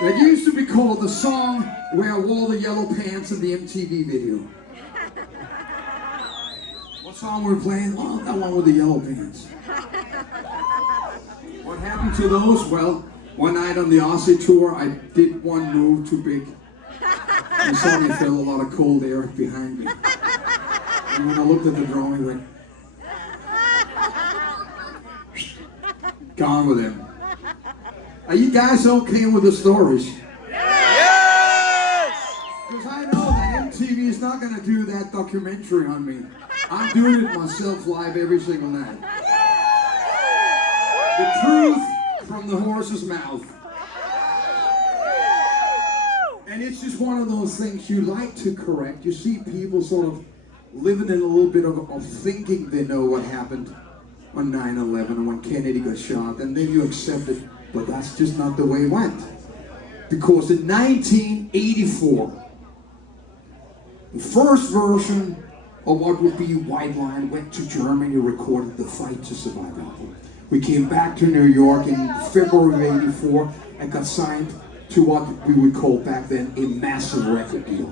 That used to be called the song where I wore the yellow pants in the MTV video. What song were we playing? Oh, that one with the yellow pants. What happened to those? Well, one night on the Aussie tour, I did one move too big. And suddenly felt a lot of cold air behind me. And when I looked at the drawing, I went, gone with him. Are you guys okay with the stories? Yes! Because I know that MTV is not going to do that documentary on me. I'm doing it myself live every single night. The truth from the horse's mouth. And it's just one of those things you like to correct. You see people sort of living in a little bit of thinking they know what happened on 9/11 and when Kennedy got shot, and then you accept it, but that's just not the way it went. Because in 1984, the first version of what would be White Line went to Germany, recorded the Fight to Survive album. We came back to New York in February of '84 and got signed to what we would call back then a massive record deal.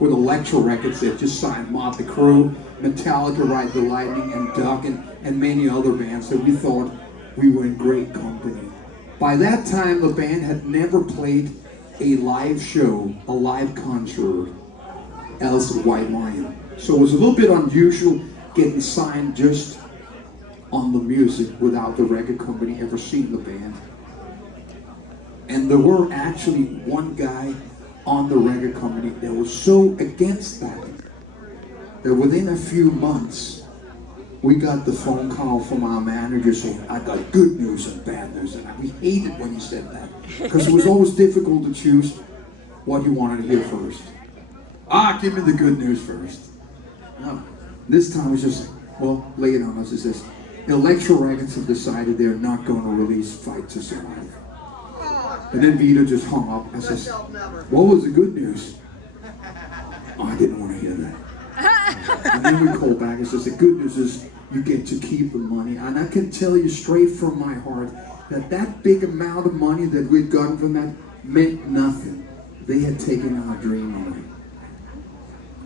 With Elektra Records, they just signed Motley Crue, Metallica, Ride the Lightning, and Duck, and many other bands that we thought we were in great company. By that time, the band had never played a live show, a live concert, as White Lion. So it was a little bit unusual getting signed just on the music without the record company ever seeing the band. And there were actually one guy on the record company that was so against that within a few months we got the phone call from our manager saying, I got good news and bad news. And we hated when he said that because it was always difficult to choose what you wanted to hear first. Give me the good news first. No, this time it's just, well, lay it on us. It says, Elektra Records have decided they're not going to release Fight to Survive. And then Vito just hung up. I says, what was the good news? Oh, I didn't want to hear that. And then we called back and says, the good news is you get to keep the money. And I can tell you straight from my heart that that big amount of money that we'd gotten from that meant nothing. They had taken our dream away.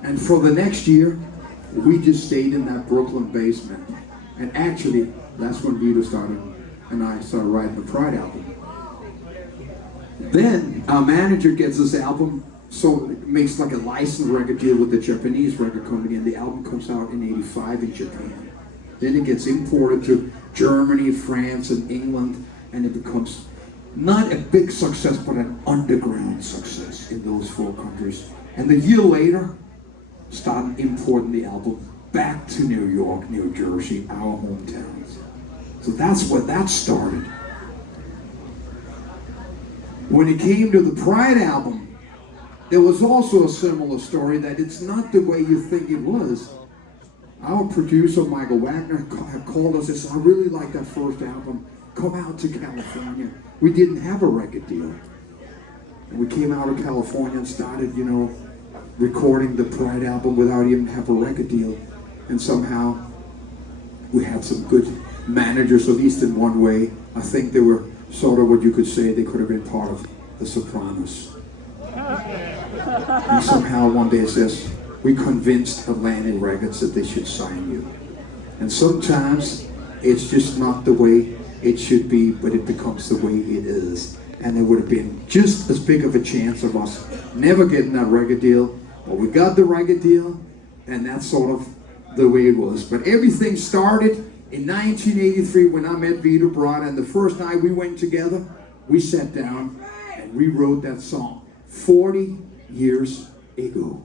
And for the next year, we just stayed in that Brooklyn basement. And actually, that's when Vito started and I started writing the Pride album. Then our manager gets this album, so it makes like a licensed record deal with the Japanese record company, and the album comes out in '85 in Japan. Then it gets imported to Germany, France, and England, and it becomes not a big success, but an underground success in those four countries. And a year later, started importing the album back to New York, New Jersey, our hometowns. So that's where that started. When it came to the Pride album, there was also a similar story that it's not the way you think it was. Our producer, Michael Wagner, had called us and said, I really like that first album. Come out to California. We didn't have a record deal. And we came out of California and started, recording the Pride album without even having a record deal. And somehow we had some good managers, at least in one way. I think they were sort of what you could say they could have been part of The Sopranos. And somehow one day it says, we convinced Atlantic Records that they should sign you. And sometimes it's just not the way it should be, but it becomes the way it is. And there would have been just as big of a chance of us never getting that record deal, but we got the record deal, and that's sort of the way it was. But everything started in 1983 when I met Vito Bratta, and the first night we went together, we sat down and rewrote that song 40 years ago.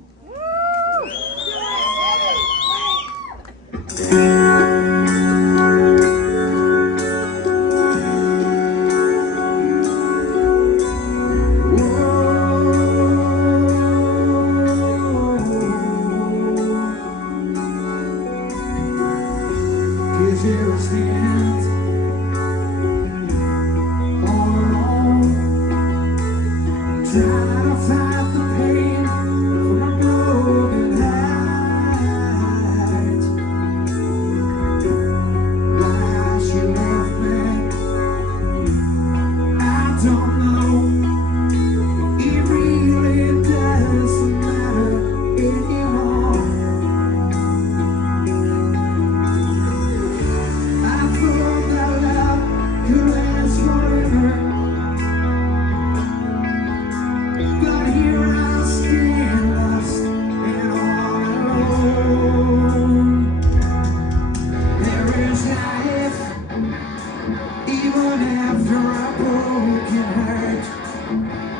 after a broken heart.